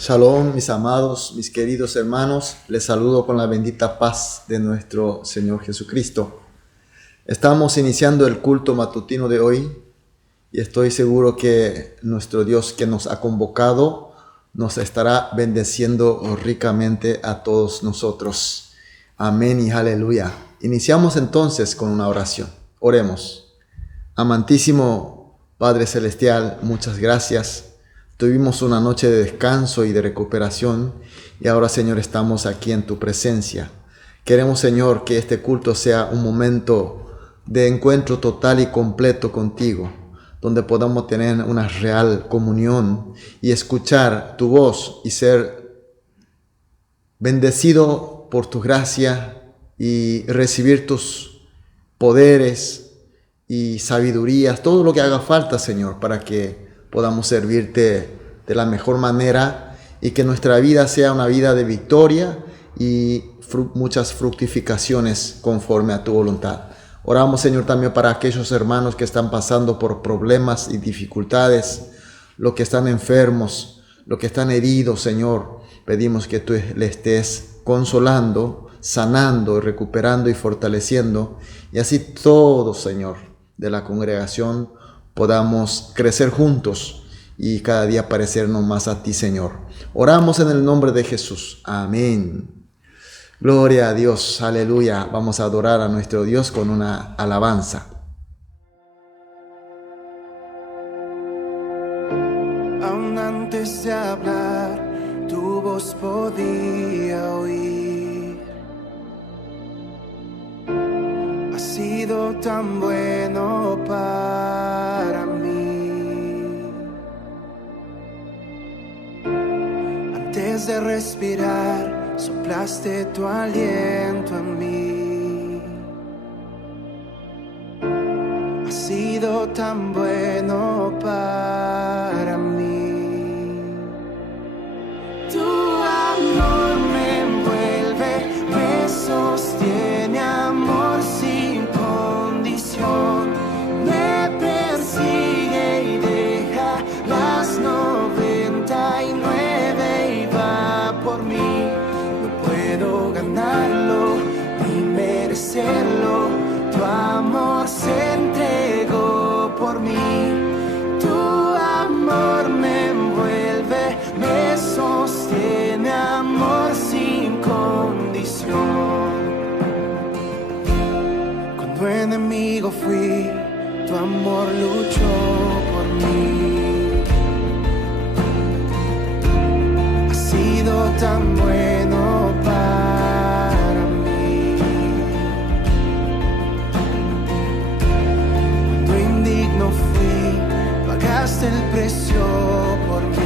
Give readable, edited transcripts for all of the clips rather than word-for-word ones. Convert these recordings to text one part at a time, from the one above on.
Shalom, mis amados, mis queridos hermanos, les saludo con la bendita paz de nuestro Señor Jesucristo. Estamos iniciando el culto matutino de hoy y estoy seguro que nuestro Dios que nos ha convocado nos estará bendeciendo ricamente a todos nosotros. Amén y aleluya. Iniciamos entonces con una oración. Oremos. Amantísimo Padre Celestial, muchas gracias. Tuvimos una noche de descanso y de recuperación y ahora, Señor, estamos aquí en tu presencia. Queremos, Señor, que este culto sea un momento de encuentro total y completo contigo, donde podamos tener una real comunión y escuchar tu voz y ser bendecido por tu gracia y recibir tus poderes y sabidurías, todo lo que haga falta, Señor, para que podamos servirte de la mejor manera y que nuestra vida sea una vida de victoria y muchas fructificaciones conforme a tu voluntad. Oramos, Señor, también para aquellos hermanos que están pasando por problemas y dificultades, los que están enfermos, los que están heridos, Señor. Pedimos que tú le estés consolando, sanando, recuperando y fortaleciendo, y así todos, Señor, de la congregación podamos crecer juntos y cada día parecernos más a ti, Señor. Oramos en el nombre de Jesús. Amén. Gloria a Dios. Aleluya. Vamos a adorar a nuestro Dios con una alabanza. Aún antes de hablar, tu voz podía oír. Has sido tan bueno para mí. Antes de respirar, soplaste tu aliento en mí. Has sido tan bueno para mí. Tu amor me envuelve, me sostiene, amor sin condición. Me persigue y deja las 99 y va por mí. No puedo ganarlo ni merecerlo. Tu amor se entregó por mí. Tu amor me envuelve, me sostiene, amor sin condición. Cuando enemigo fui, tu amor luchó por mí. Has sido tan bueno para mí. Cuando indigno fui, pagaste el precio por mí.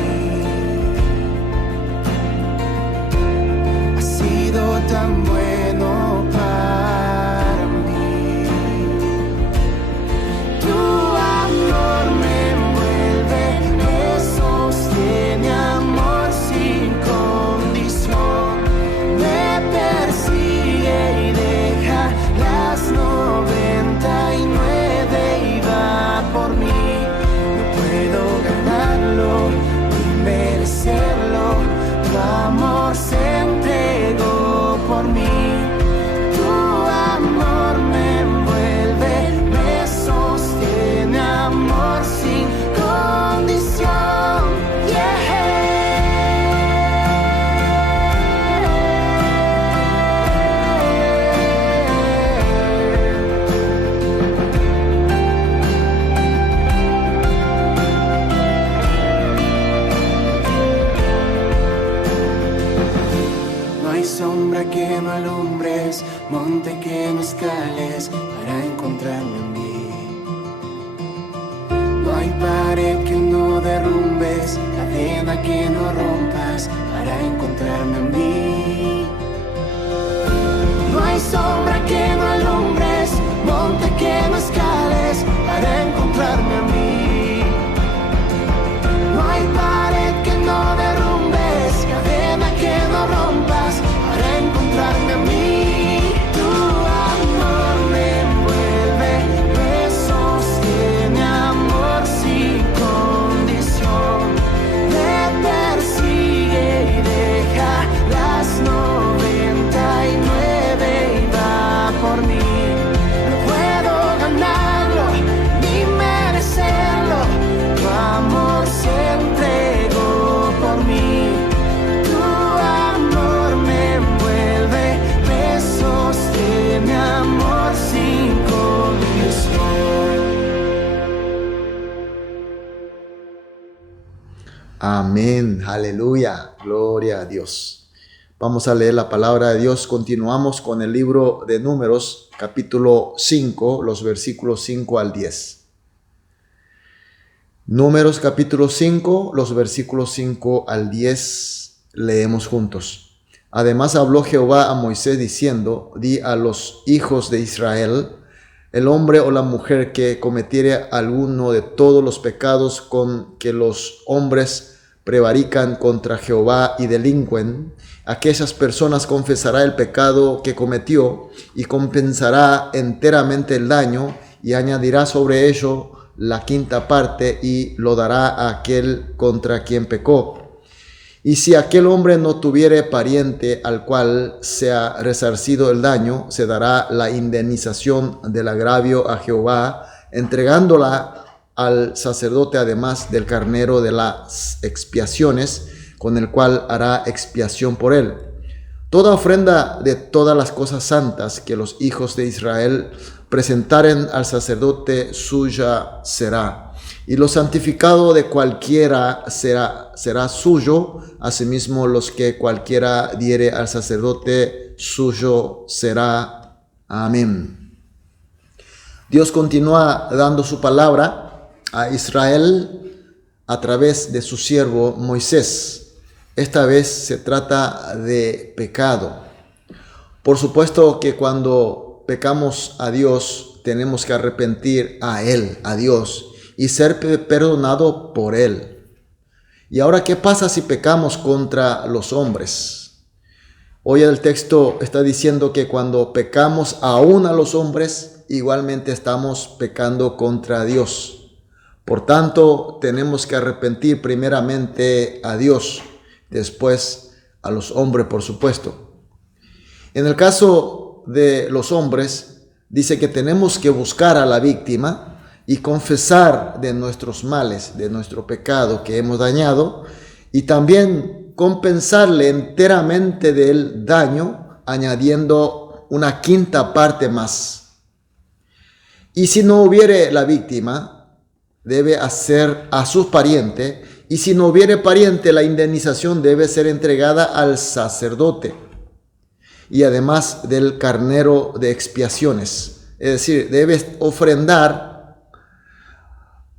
Has sido tan bueno para mí. Tu amor me envuelve, me sostiene, amor sin condición. Me persigue y deja las 99 y va por mí. No puedo ganarlo ni merecerlo. Tu amor se entregó por mí. Tu amor me envuelve, me sostiene, amor sin condición. No hay sombra que no alumbres, monte que no escales para encontrarme en mí. No hay pared que no derrumbes, cadena que no rompas para encontrarme en mí. No hay sombra que no alumbres, monte que no escales para encontrarme en mí. No hay pared que no derrumbes, cadena que no rompas para encontrarme en mí. Tu amor me envuelve, me sostiene, amor sin condición. Me persigue Amén. Aleluya. Gloria a Dios. Vamos a leer la palabra de Dios. Continuamos con el libro de Números, capítulo 5, los versículos 5 al 10. Números capítulo 5, los versículos 5 al 10, leemos juntos. Además habló Jehová a Moisés diciendo: Di a los hijos de Israel: el hombre o la mujer que cometiere alguno de todos los pecados con que los hombres prevarican contra Jehová y delinquen, aquellas personas confesará el pecado que cometió y compensará enteramente el daño y añadirá sobre ello la quinta parte y lo dará a aquel contra quien pecó. Y si aquel hombre no tuviere pariente al cual sea resarcido el daño, se dará la indemnización del agravio a Jehová, entregándola al sacerdote además del carnero de las expiaciones, con el cual hará expiación por él. Toda ofrenda de todas las cosas santas que los hijos de Israel presentaren al sacerdote suya será, y lo santificado de cualquiera será suyo, asimismo los que cualquiera diere al sacerdote suyo será. Amén. Dios continúa dando su palabra a Israel a través de su siervo Moisés. Esta vez se trata de pecado. Por supuesto que cuando pecamos a Dios, tenemos que arrepentir a Él, a Dios, y ser perdonado por Él. Y ahora, ¿qué pasa si pecamos contra los hombres? Hoy el texto está diciendo que cuando pecamos aún a los hombres, igualmente estamos pecando contra Dios. Por tanto, tenemos que arrepentir primeramente a Dios, después a los hombres, por supuesto. En el caso de los hombres, dice que tenemos que buscar a la víctima y confesar de nuestros males, de nuestro pecado que hemos dañado, y también compensarle enteramente del daño, añadiendo una quinta parte más. Y si no hubiere la víctima, debe hacer a su pariente, y si no hubiere pariente, la indemnización debe ser entregada al sacerdote, y además del carnero de expiaciones. Es decir, debes ofrendar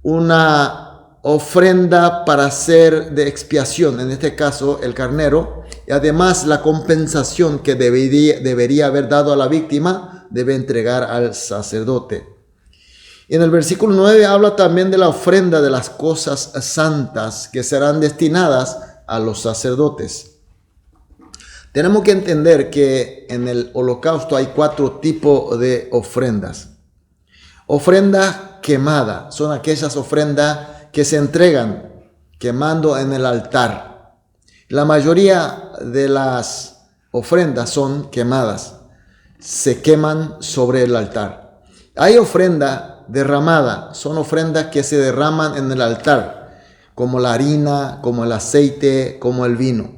una ofrenda para hacer de expiación, en este caso el carnero, y además la compensación que debería haber dado a la víctima, debe entregar al sacerdote. Y en el versículo 9 habla también de la ofrenda de las cosas santas que serán destinadas a los sacerdotes. Tenemos que entender que en el holocausto hay 4 tipos de ofrendas. Ofrenda quemada son aquellas ofrendas que se entregan quemando en el altar. La mayoría de las ofrendas son quemadas, se queman sobre el altar. Hay ofrenda derramada, son ofrendas que se derraman en el altar, como la harina, como el aceite, como el vino.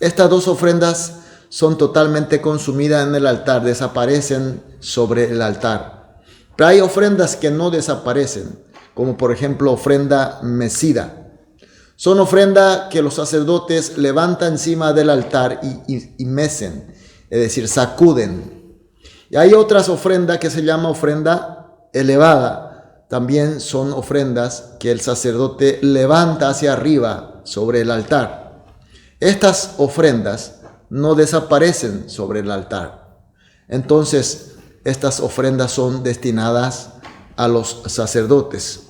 Estas 2 ofrendas son totalmente consumidas en el altar, desaparecen sobre el altar. Pero hay ofrendas que no desaparecen, como por ejemplo ofrenda mecida. Son ofrendas que los sacerdotes levantan encima del altar y mecen, es decir, sacuden. Y hay otras ofrendas que se llama ofrenda elevada. También son ofrendas que el sacerdote levanta hacia arriba sobre el altar. Estas ofrendas no desaparecen sobre el altar. Entonces, estas ofrendas son destinadas a los sacerdotes.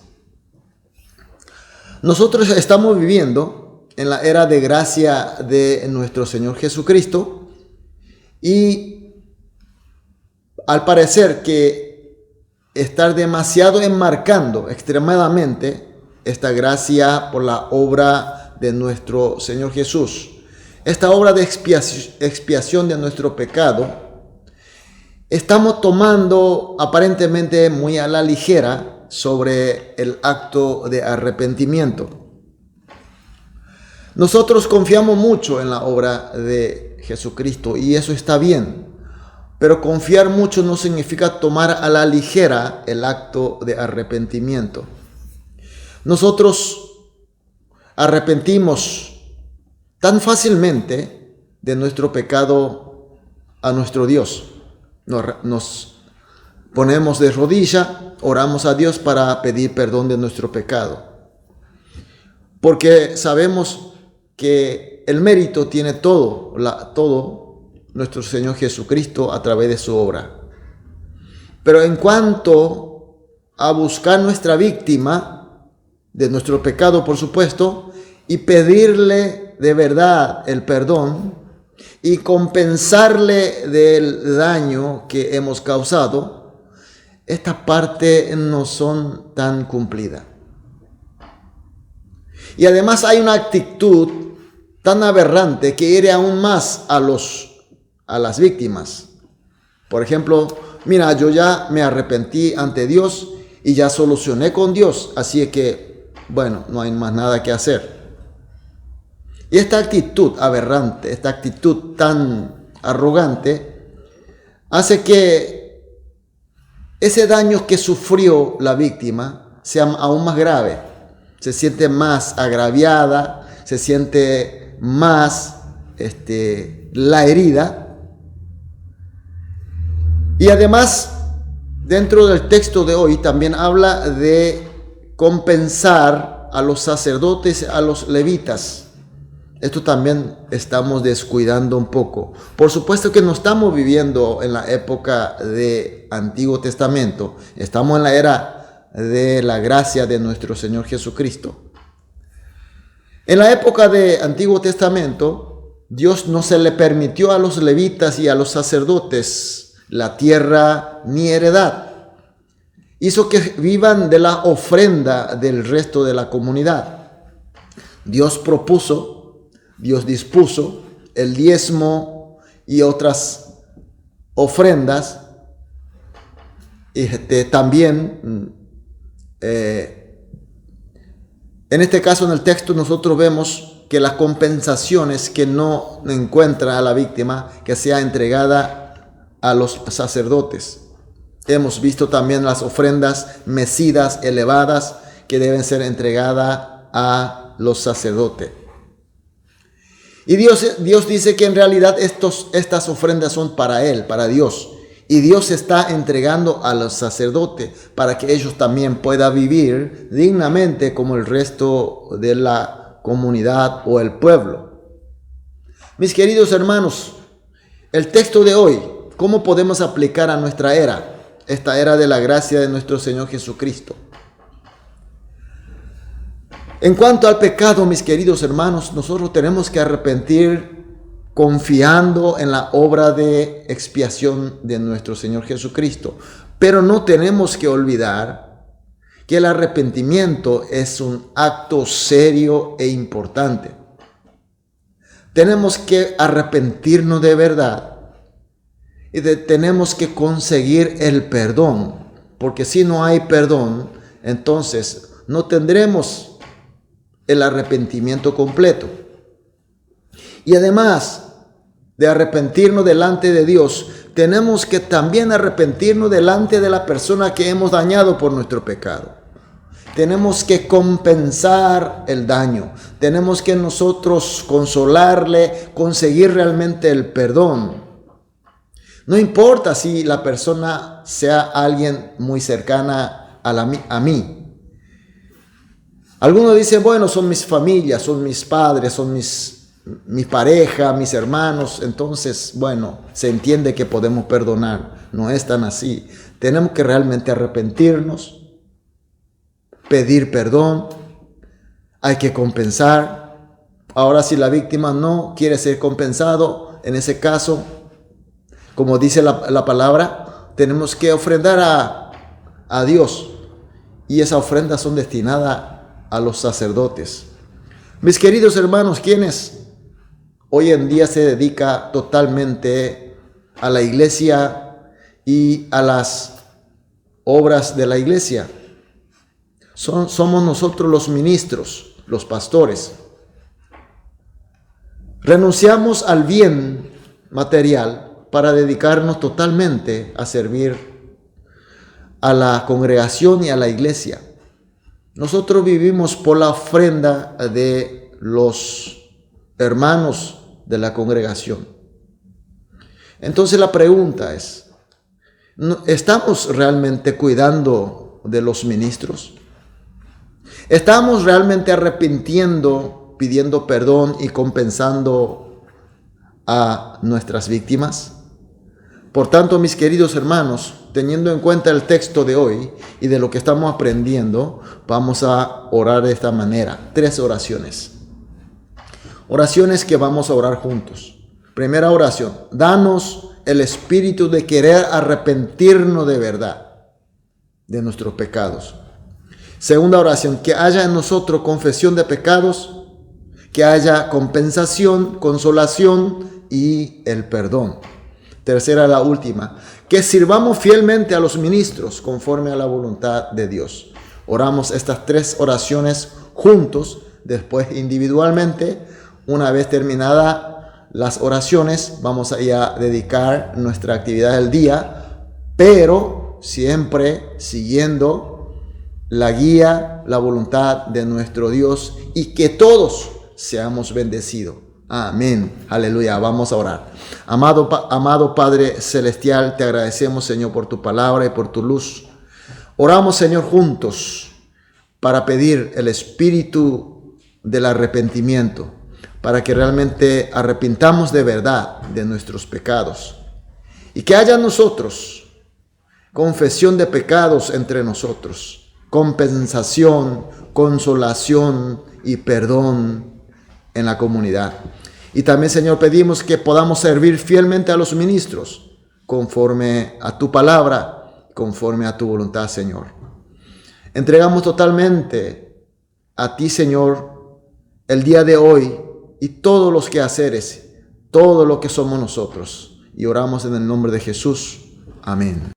Nosotros estamos viviendo en la era de gracia de nuestro Señor Jesucristo y al parecer que estar demasiado enmarcando extremadamente esta gracia por la obra de nuestro Señor Jesús. Esta obra de expiación de nuestro pecado, estamos tomando aparentemente muy a la ligera sobre el acto de arrepentimiento. Nosotros confiamos mucho en la obra de Jesucristo y eso está bien, pero confiar mucho no significa tomar a la ligera el acto de arrepentimiento. Nosotros arrepentimos tan fácilmente de nuestro pecado a nuestro Dios. Nos ponemos de rodilla, oramos a Dios para pedir perdón de nuestro pecado. Porque sabemos que el mérito tiene todo nuestro Señor Jesucristo a través de su obra. Pero en cuanto a buscar nuestra víctima de nuestro pecado, por supuesto, y pedirle de verdad el perdón y compensarle del daño que hemos causado, esta parte no son tan cumplidas. Y además hay una actitud tan aberrante que hiere aún más a las víctimas. Por ejemplo, mira, yo ya me arrepentí ante Dios y ya solucioné con Dios, así que, bueno, no hay más nada que hacer. Y esta actitud aberrante, esta actitud tan arrogante, hace que ese daño que sufrió la víctima sea aún más grave. Se siente más agraviada, se siente más la herida. Y además, dentro del texto de hoy también habla de compensar a los sacerdotes, a los levitas. Esto también estamos descuidando un poco. Por supuesto que no estamos viviendo en la época de Antiguo Testamento. Estamos en la era de la gracia de nuestro Señor Jesucristo. En la época de Antiguo Testamento, Dios no se le permitió a los levitas y a los sacerdotes la tierra ni heredad. Hizo que vivan de la ofrenda del resto de la comunidad. Dios dispuso el diezmo y otras ofrendas. Y también, en este caso, en el texto, nosotros vemos que las compensaciones que no encuentra a la víctima, que sea entregada a los sacerdotes. Hemos visto también las ofrendas mecidas, elevadas, que deben ser entregadas a los sacerdotes. Y Dios dice que en realidad estas ofrendas son para Él, para Dios. Y Dios está entregando a los sacerdotes para que ellos también puedan vivir dignamente como el resto de la comunidad o el pueblo. Mis queridos hermanos, el texto de hoy, ¿cómo podemos aplicar a nuestra era? Esta era de la gracia de nuestro Señor Jesucristo. En cuanto al pecado, mis queridos hermanos, nosotros tenemos que arrepentir confiando en la obra de expiación de nuestro Señor Jesucristo. Pero no tenemos que olvidar que el arrepentimiento es un acto serio e importante. Tenemos que arrepentirnos de verdad y tenemos que conseguir el perdón, porque si no hay perdón, entonces no tendremos el arrepentimiento completo. Y además de arrepentirnos delante de Dios, tenemos que también arrepentirnos delante de la persona que hemos dañado por nuestro pecado. Tenemos que compensar el daño. Tenemos que nosotros consolarle, conseguir realmente el perdón. No importa si la persona sea alguien muy cercana a mí. Algunos dicen, bueno, son mis familias, son mis padres, son mi pareja, mis hermanos. Entonces, bueno, se entiende que podemos perdonar. No es tan así. Tenemos que realmente arrepentirnos, pedir perdón, hay que compensar. Ahora, si la víctima no quiere ser compensado, en ese caso, como dice la palabra, tenemos que ofrendar a Dios. Y esas ofrendas son destinadas a los sacerdotes. Mis queridos hermanos, quienes hoy en día se dedica totalmente a la iglesia y a las obras de la iglesia, somos nosotros los ministros, los pastores. Renunciamos al bien material para dedicarnos totalmente a servir a la congregación y a la iglesia. Nosotros vivimos por la ofrenda de los hermanos de la congregación. Entonces la pregunta es, ¿estamos realmente cuidando de los ministros? ¿Estamos realmente arrepintiendo, pidiendo perdón y compensando a nuestras víctimas? Por tanto, mis queridos hermanos, teniendo en cuenta el texto de hoy y de lo que estamos aprendiendo, vamos a orar de esta manera. 3 oraciones. Oraciones que vamos a orar juntos. Primera oración: danos el espíritu de querer arrepentirnos de verdad de nuestros pecados. Segunda oración: que haya en nosotros confesión de pecados, que haya compensación, consolación y el perdón. Tercera, la última: que sirvamos fielmente a los ministros conforme a la voluntad de Dios. Oramos estas 3 oraciones juntos, después individualmente. Una vez terminada las oraciones, vamos a ir a dedicar nuestra actividad del día, pero siempre siguiendo la guía, la voluntad de nuestro Dios, y que todos seamos bendecidos. Amén. Aleluya. Vamos a orar. Amado Padre Celestial, te agradecemos, Señor, por tu palabra y por tu luz. Oramos, Señor, juntos para pedir el espíritu del arrepentimiento, para que realmente arrepintamos de verdad de nuestros pecados y que haya en nosotros confesión de pecados entre nosotros, compensación, consolación y perdón en la comunidad. Y también, Señor, pedimos que podamos servir fielmente a los ministros conforme a tu palabra, conforme a tu voluntad, Señor. Entregamos totalmente a ti, Señor, el día de hoy y todos los quehaceres, todo lo que somos nosotros. Y oramos en el nombre de Jesús. Amén.